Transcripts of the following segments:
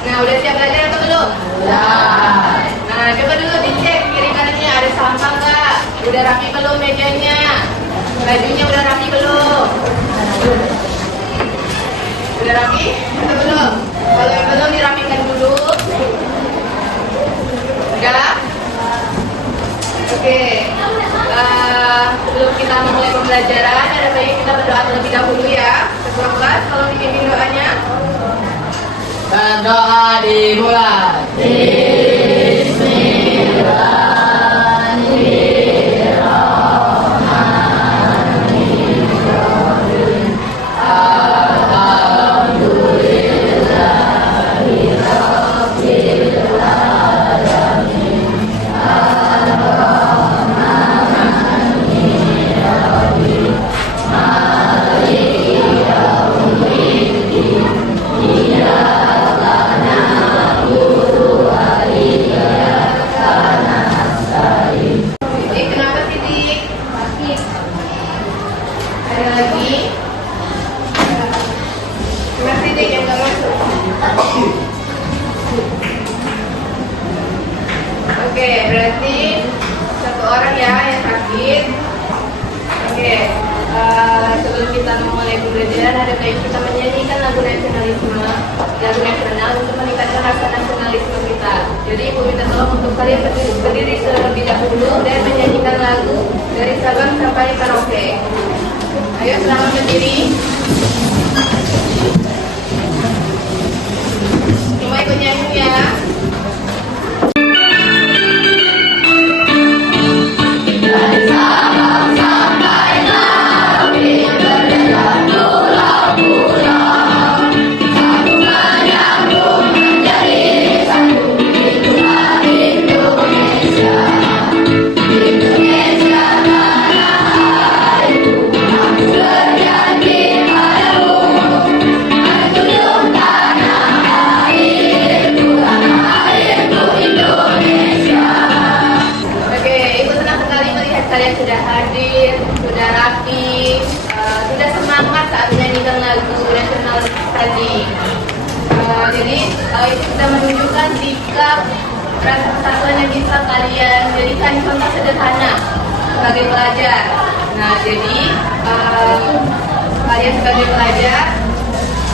Nah, udah siap belajar atau belum? Nah, coba dulu dicek kiri kanannya ada sampah nggak? Udah rapi belum mejanya? Bajunya udah rapi belum? Udah rapi atau belum? Kalau yang belum dirapikan dulu. Udah? Oke. Sebelum kita memulai pembelajaran, ada baiknya kita berdoa terlebih dahulu ya. Ketua kelas, kalau dipimpin doanya. Dan doa dimulai. Sidik, kenapa Sidik? Ada lagi? Mas Sidik yang nggak masuk. Oke, berarti satu orang ya yang sakit. Oke, sebelum kita memulai pembelajaran, ada baik kita menyanyikan lagu nasionalisme, lagu nasional untuk meningkatkan rasa nasionalisme kita. Jadi Ibu minta tolong untuk kalian berdiri terlebih dahulu dan menyanyikan lagu dari Sabang sampai Merauke. Ayo selamat berdiri. Semua ikut nyanyi ya. Kalian sudah hadir, sudah rapi, sudah semangat saat menyanyikan lagu nasional tadi. Jadi itu sudah menunjukkan sikap rasa persatuan yang bisa kalian jadikan contoh sederhana sebagai pelajar. Nah, jadi kalian sebagai pelajar,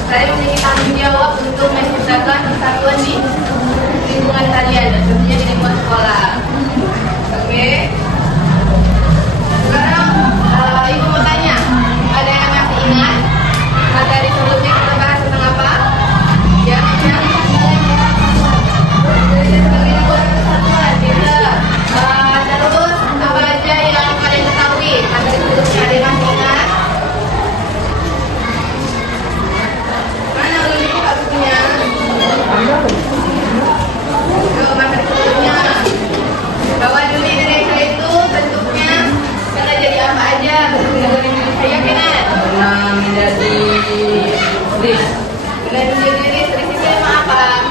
kalian memiliki tanggung jawab untuk menciptakan persatuan di lingkungan kalian, dan tentunya di lingkungan sekolah. Oke. Sekarang Ibu mau tanya, ada yang masih ingat materi sebelumnya kita bahas tentang apa? Ya, terus apa aja yang kalian ketahui materi sebelumnya, ada yang masih ingat? Mana belum dibuka bukunya? Yuk, materi sebelumnya. Bahwa dunia Indonesia itu bentuknya bisa jadi apa aja, bentuk negara Indonesia, ya Kenan? Pernah menjadi list Benar menjadi diri, itu emang apa?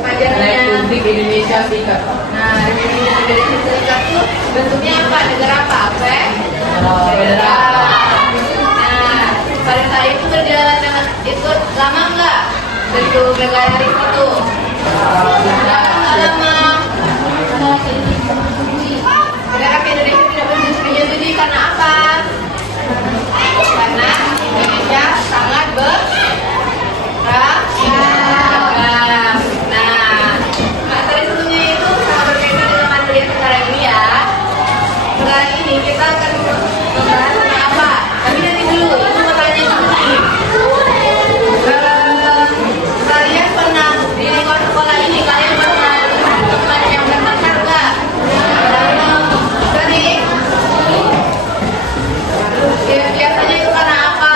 Pelajarannya. Republik Indonesia Serikat. Nah, Republik Indonesia Serikat itu bentuknya apa? Negara apa? Federal. Nah, pada saat itu berjalan dengan ikut lama nggak bentuk negara itu? Nggak lama. Negara Indonesia tidak menyetujui karena apa? Karena Indonesia sangat beragam. Nah, materi sebelumnya itu sangat berbeda dengan materi yang sekarang ini ya. Sekarang ini kita akan membahas tentang apa? Tapi nanti dulu, itu pertanyaan dulu nih. Kalian pernah di lingkungan sekolah ini, kalian pernah teman yang bertengkar nggak? Sering? Biasanya itu karena apa?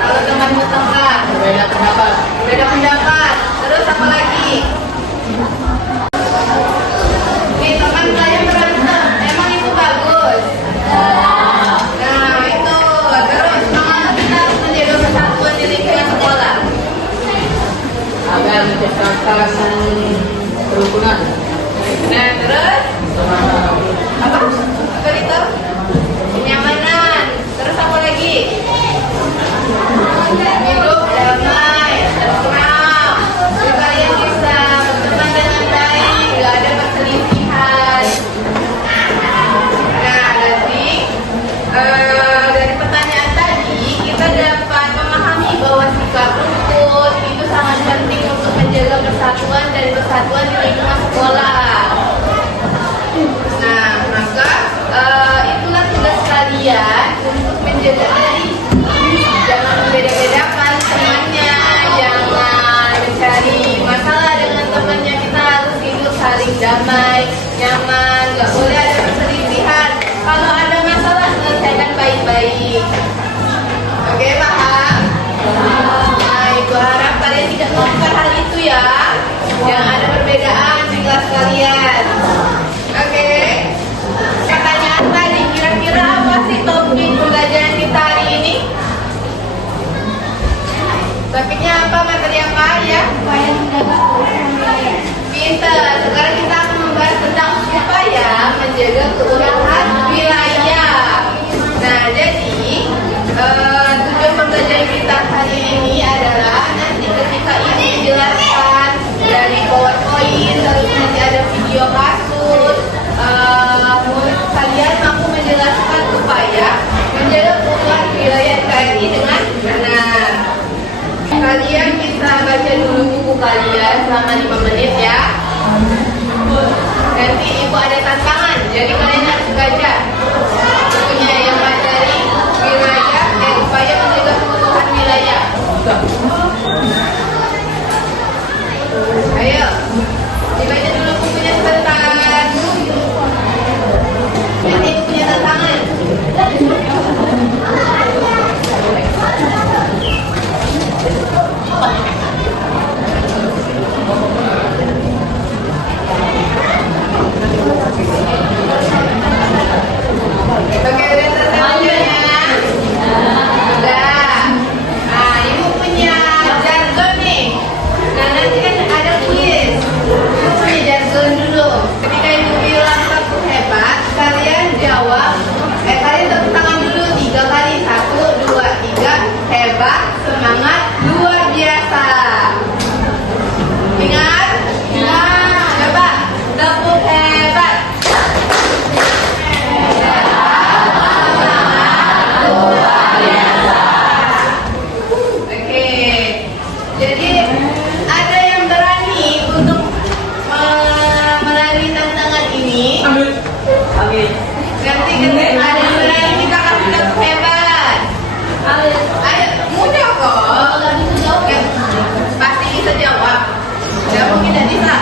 Kalau teman bertengkar, Beda pendapat. beda pendapat. Terus apa lagi? Nih teman kalian berantem, emang itu bagus? Nah itu, terus semangat kita harus menjaga persatuan di lingkungan sekolah. Agar menciptakan kerukunan. Nah terus apa? Apa itu? Kenyamanan. Terus apa lagi? selama 5 menit ya. Nanti ibu ada tantangan, jadi kalian harus belajar punya yang materi, wilayah, dan upaya menjaga keutuhan wilayah. Ayo, dibaca dulu bukunya sebentar. Nanti ibu punya tantangan. Oke, udah selesai bacanya? Udah. Nah, ibu punya jargon nih. Nah, nanti kan ada kuis. Ibu punya jargon dulu. Ketika ibu bilang satu hebat, kalian jawab. Kalian tepuk tangan dulu 3 kali. 1, 2, 3. Hebat, semangat, luar biasa. Ingat? Nah, coba tepuk hebat. Oke, jadi ada yang berani untuk melalui tantangan ini. Oke. Nanti ada yang berani kita kasih tepuk hebat. Ayo, mudah kok. Ya, pasti bisa jawab. Tidak mungkin tidak bisa.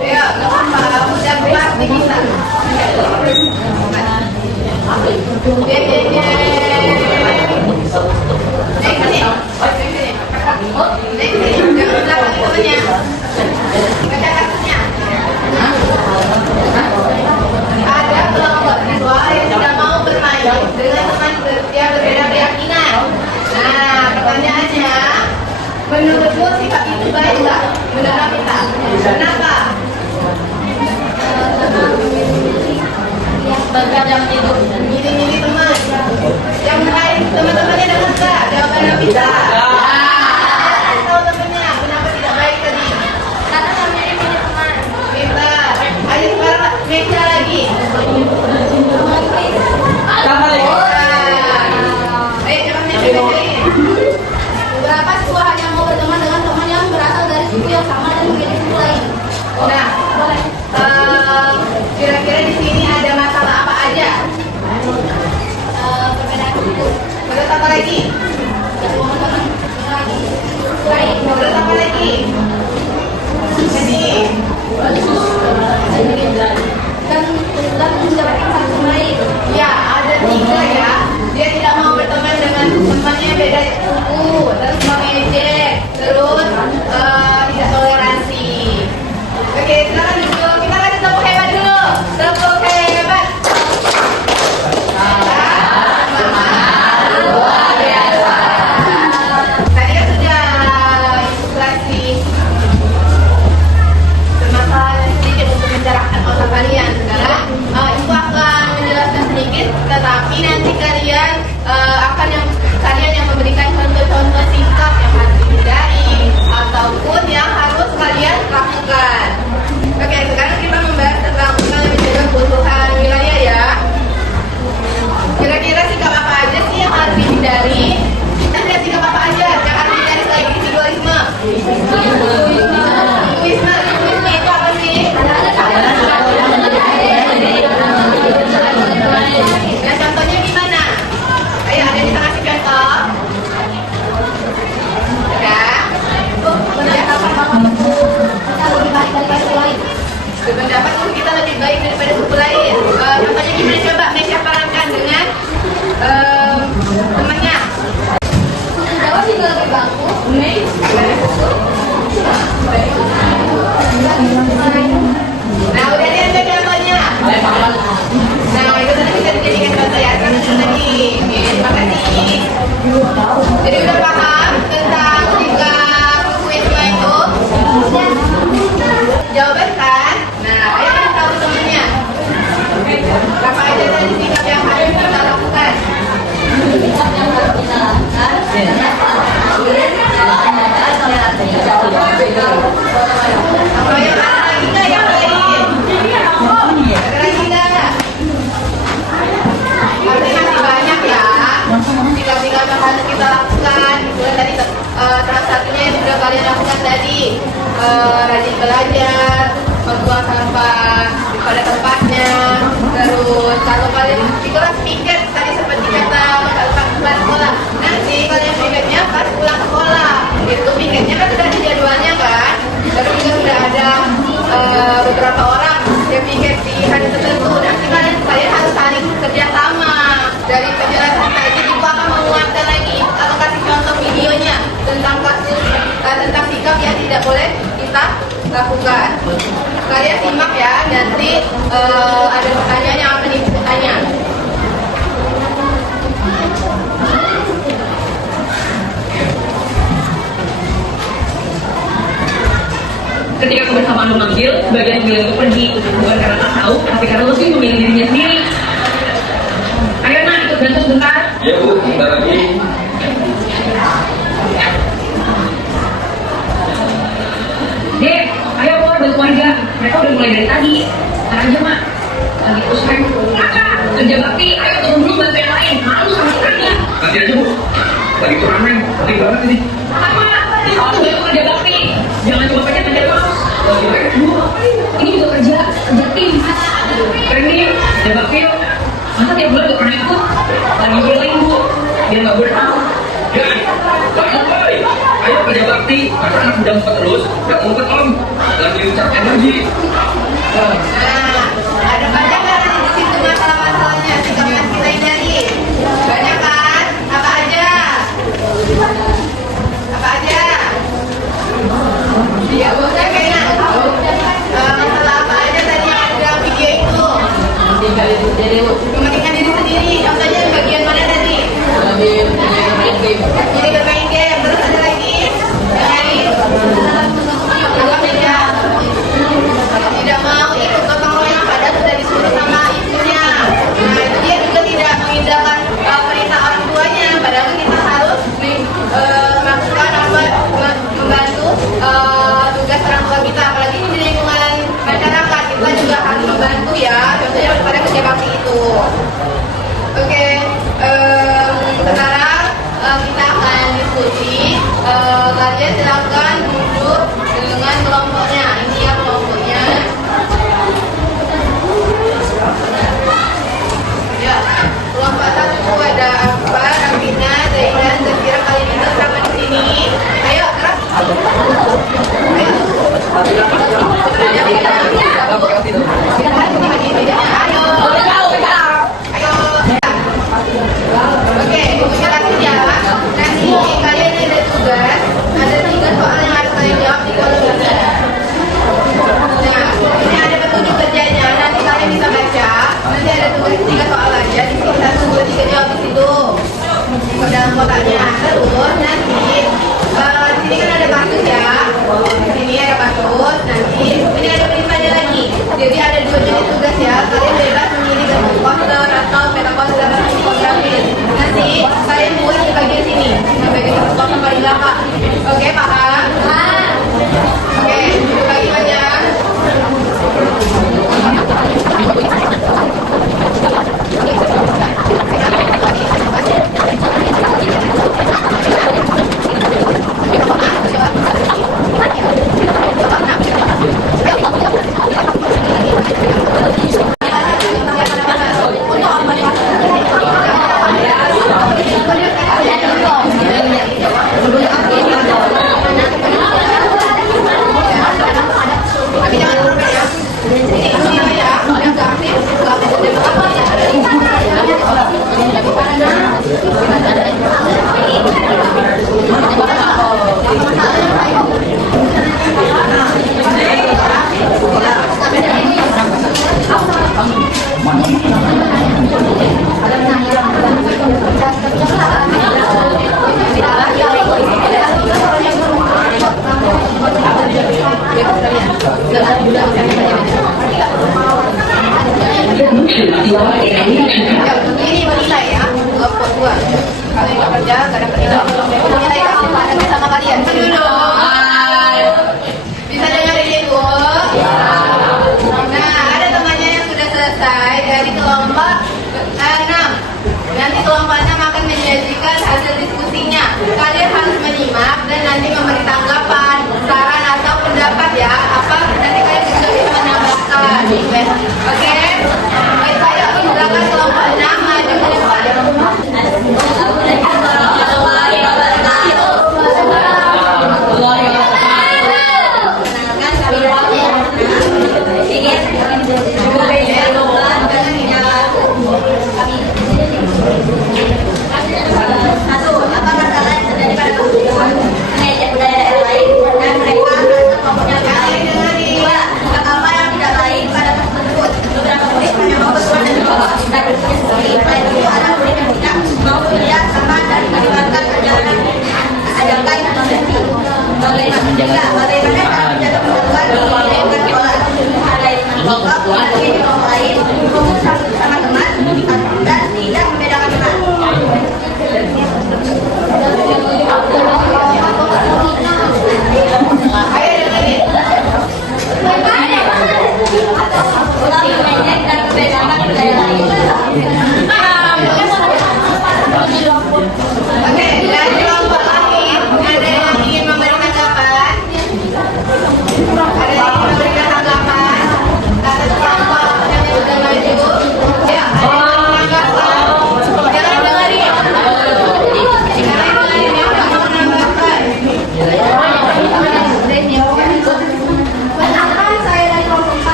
Ya, nggak apa-apa. Mudah pasti bisa. Ada kelompok siswa yang tidak mau bermain dengan teman yang berbeda keyakinan. Nah, pertanyaannya, menurutmu sikap itu baik nggak? Menurut kita, kenapa? Terkadang itu Milih-milih teman. Yang lain teman-temannya dengar nggak? Jawabannya bisa. Tahu temannya, kenapa tidak baik tadi? Karena kami milih teman. Bisa. Ayo sekarang meja lagi. sama lagi. Ayo coba meja-mejain. Beberapa siswa hanya mau berteman dengan teman yang berasal dari suku yang sama dan memilih suku lain. Nah, kira-kira di sini ada masalah apa aja? Perbedaan suku. Menurut apa lagi? Teman-teman lain. Menurut apa lagi? Jadi, Dan mendapatkan satu lain. ya ada 3 ya. Dia tidak mau berteman dengan temannya beda suku, terus mengejek, terus tidak toleransi. Oke, silakan dulu. Kita kasih tepuk hebat dulu. Tepuk hebat. Luar biasa. Tadi kan sudah ilustrasi permasalahan sedikit untuk mencerahkan otak kalian. Sekarang ibu akan menjelaskan sedikit, tetapi nanti kalian kalian yang memberikan contoh-contoh sikap yang harus dihindari ataupun yang harus kalian lakukan. Oke, sekarang kita membahas tentang menjaga keutuhan wilayah ya. Kira-kira sikap apa aja sih yang harus dihindari? Kita lihat sikap apa aja yang harus dihindari selain individualisme. Egoisme itu apa sih? Nah, contohnya gimana? Ayo, ada yang bisa kasih contoh? Ada? Berpendapat kita lebih baik daripada suku lain. Contohnya gimana? Coba Mesya parankan dengan temannya. Suku Jawa tinggal di bangku. Nah, udah lihat kan contohnya? Nah, itu tadi bisa dijadikan contoh ya. Sekarang dulu lagi. Oke, terima kasih. Jadi udah paham tentang sikap kuisma itu? Jawaban kan? Nah, ayo kan tahu temennya. Apa aja tadi sikap yang harus kita lakukan? Sikap yang harus kita lakukan. Apa yang ada lagi nggak yang lain? Ada lagi nggak? Masih banyak ya. Sikap-sikap yang harus kita lakukan. Tadi salah satunya yang sudah kalian lakukan tadi. rajin belajar, membuang sampah pada tempatnya. Terus kalau kalian di kelas piket tadi seperti kata Pak sekolah, nanti kalian piketnya pas pulang sekolah. Itu piketnya kan sudah ada jadwalnya kan. Terus juga sudah ada beberapa orang yang piket di hari tertentu. Nanti kalian harus saling kerjasama. Dari penjelasan tadi Ibu akan menguatkan lagi, akan kasih contoh videonya tentang kasus tentang sikap yang tidak boleh kita lakukan. Kalian simak ya, nanti ada pertanyaan yang akan Ibu tanya. Ketika kebersamaan memanggil, sebagian memilih untuk pergi, bukan karena tak tahu, tapi karena lo sih memilih dirinya sendiri. Ayo nak, ikut bantu sebentar. Ya Bu, sebentar lagi. Dek, ayo keluar bantu warga. Mereka udah mulai dari tadi. Ntar aja mak, lagi terus kan. Kakak, kerja bakti, ayo turun dulu bantu yang lain. Malu sama sekali. Nanti aja Bu. Lagi turnamen, penting banget ini. Apa? Kamu tuh bantu kerja bakti. Jangan cuma pengen kerja terus. Ini juga kerja tim. Keren nih, kerja bakti yuk. Masa tiap bulan gak pernah ikut? Lagi healing Bu, biar gak bertahu. Ya, baik. Ayo kerja bakti. Masa anak udah ngumpet terus, gak ngumpet Om. Lagi ucap energi. Nah, ada banyak kan di situ masalah-masalahnya, sikap yang kita hindari. Banyak kan? Apa aja? Apa aja? Ya, Bu, saya pengen tahu masalah apa aja tadi yang ada dalam video itu. Mementingkan diri sendiri. Contohnya di bagian mana tadi? Jadi bermain game. Terus ada lagi? Tidak mau ikut gotong royong padahal sudah disuruh sama ibunya. Nah, itu dia juga tidak mengindahkan perintah orang tuanya. Padahal kita harus melakukan membantu tugas orang tua kita. Apalagi ini di lingkungan masyarakat, kita juga harus membantu ya. Contohnya pada kerja bakti itu. Oke, sekarang kita akan diskusi. Kalian silakan duduk dengan kelompoknya. Ini ya kelompoknya. Ya, kelompok satu ada Akbar, Amina, Zaidan, Zafira. Kalian itu berapa di sini? Ayo, gerak. Ayo. Oke, kasih ya. Nanti kalian ada tugas, ada 3 soal yang harus kalian jawab di kolom ini. Nah, ini ada petunjuk kerjanya. Nanti kalian bisa baca. Nanti ada tugas 3 soal aja. Di sini 1, 2, 3 jawab di situ. Ke dalam kotaknya. Terus nanti di sini kan ada kasus ya. Di sini ada kasus. Nanti ini ada perintahnya lagi. Jadi ada 2 jenis tugas ya. Kalian bebas memilih bentuk poster atau peta poster atau infografis. Nanti kalian buat di bagian sini. Di bagian poster paling belakang. Oke, paham? Oke, bagi banyak. Ini menilai ya, kelompok 2. Kalau yang kerja gak dapat nilai. Menilai kasih sama kalian. Dulu. Bisa dengar ini Bu? Nah, ada temannya yang sudah selesai dari kelompok 6. Nanti kelompok 6 akan menyajikan hasil diskusinya. Kalian harus menyimak dan nanti memberi tanggapan, saran atau pendapat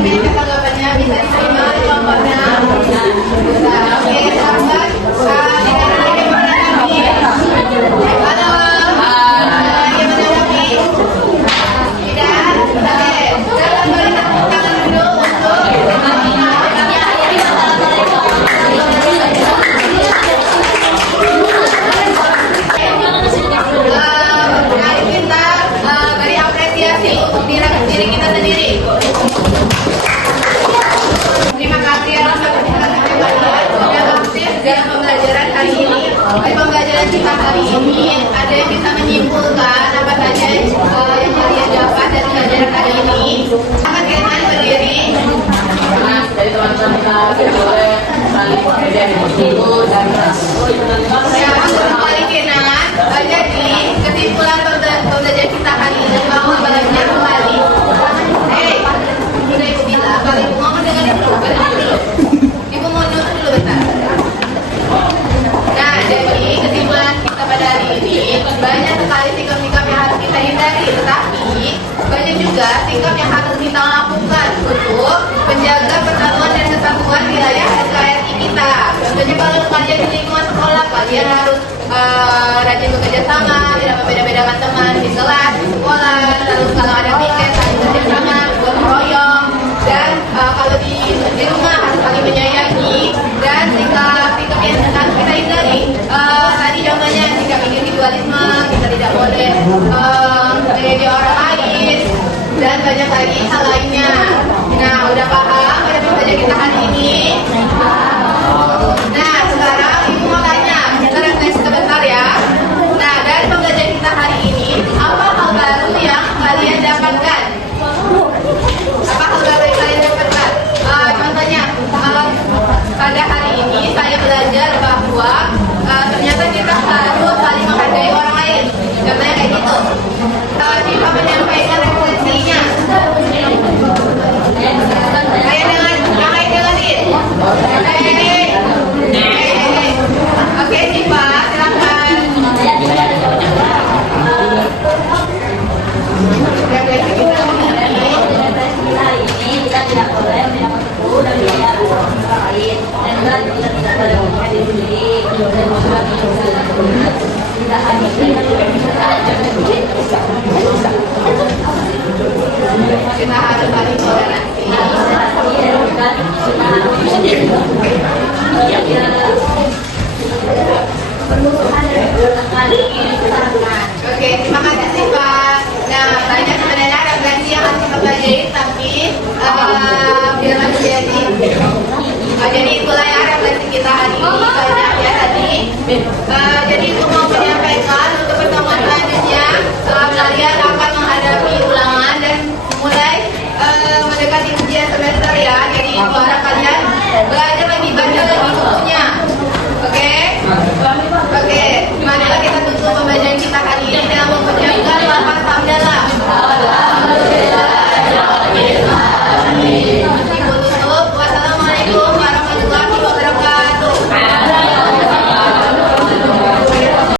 banyak tanggapannya bisa diterima oleh kelompoknya. Bisa. Oke, silakan. Yang menanggapi. Halo. Yang menanggapi. Tidak. Oke. Dalam balik tepuk tangan dulu untuk mari kita beri apresiasi untuk diri kita sendiri. Terima kasih atas partisipasi kalian sudah aktif dalam pembelajaran hari ini. Di pembelajaran kita hari ini ada yang bisa menyimpulkan apa saja yang kalian dapat dari pembelajaran hari ini. Silakan kalian berdiri. Dari teman-teman kita boleh saling berbeda itu dan Ya, untuk kembali kenan, jadi kesimpulan pembelajaran kita hari ini bahwa belajar kembali. Sudah ibu bilang, kalau ibu ngomong dengan ibu dulu. Ibu mau nurut dulu bentar. Nah, jadi kesimpulan kita pada hari ini banyak sekali sikap-sikap yang harus kita hindari, tetapi banyak juga sikap yang harus kita lakukan untuk menjaga persatuan dan kesatuan wilayah SKRI kita. Contohnya kalau kalian di lingkungan sekolah, kalian harus rajin bekerja sama, tidak membeda-bedakan teman di kelas, di sekolah, lalu kalau ada piket saling bekerja sama, gotong royong, dan kalau di rumah harus saling menyayangi, dan sikap-sikap yang harus kita hindari. Tadi contohnya sikap individualisme, kita tidak boleh menjadi orang lain, dan banyak lagi hal lainnya. Nah, udah paham pada pembelajaran kita hari ini? Nah, sekarang ibu mau tanya, kita refleksi sebentar ya. Nah, dari pembelajaran kita hari ini, apa hal baru yang kalian dapatkan? Apa hal baru yang kalian dapatkan? Contohnya, pada hari ini saya belajar bahwa ternyata kita harus saling menghargai orang lain. Contohnya kayak gitu. Siapa menyampaikan refleksinya? Kayak dengan yang lain dengerin. Oke, Siva, silakan. Refleksi kita hari ini kita tidak boleh mengaku dan bicara orang lain, dan juga kita tidak boleh mengaku diri sendiri, dan juga kita hanya kita harus saling toleransi. Oke, terima kasih Siva. Nah, banyak sebenarnya refleksi yang harus kita pelajari, tapi biar menjadi jadi itulah ya refleksi kita hari ini banyak ya tadi. Jadi untuk mau menyampaikan untuk pertemuan selanjutnya kalian akan menghadapi ulangan dan mulai mendekati ujian semester ya. Jadi harap kalian belajar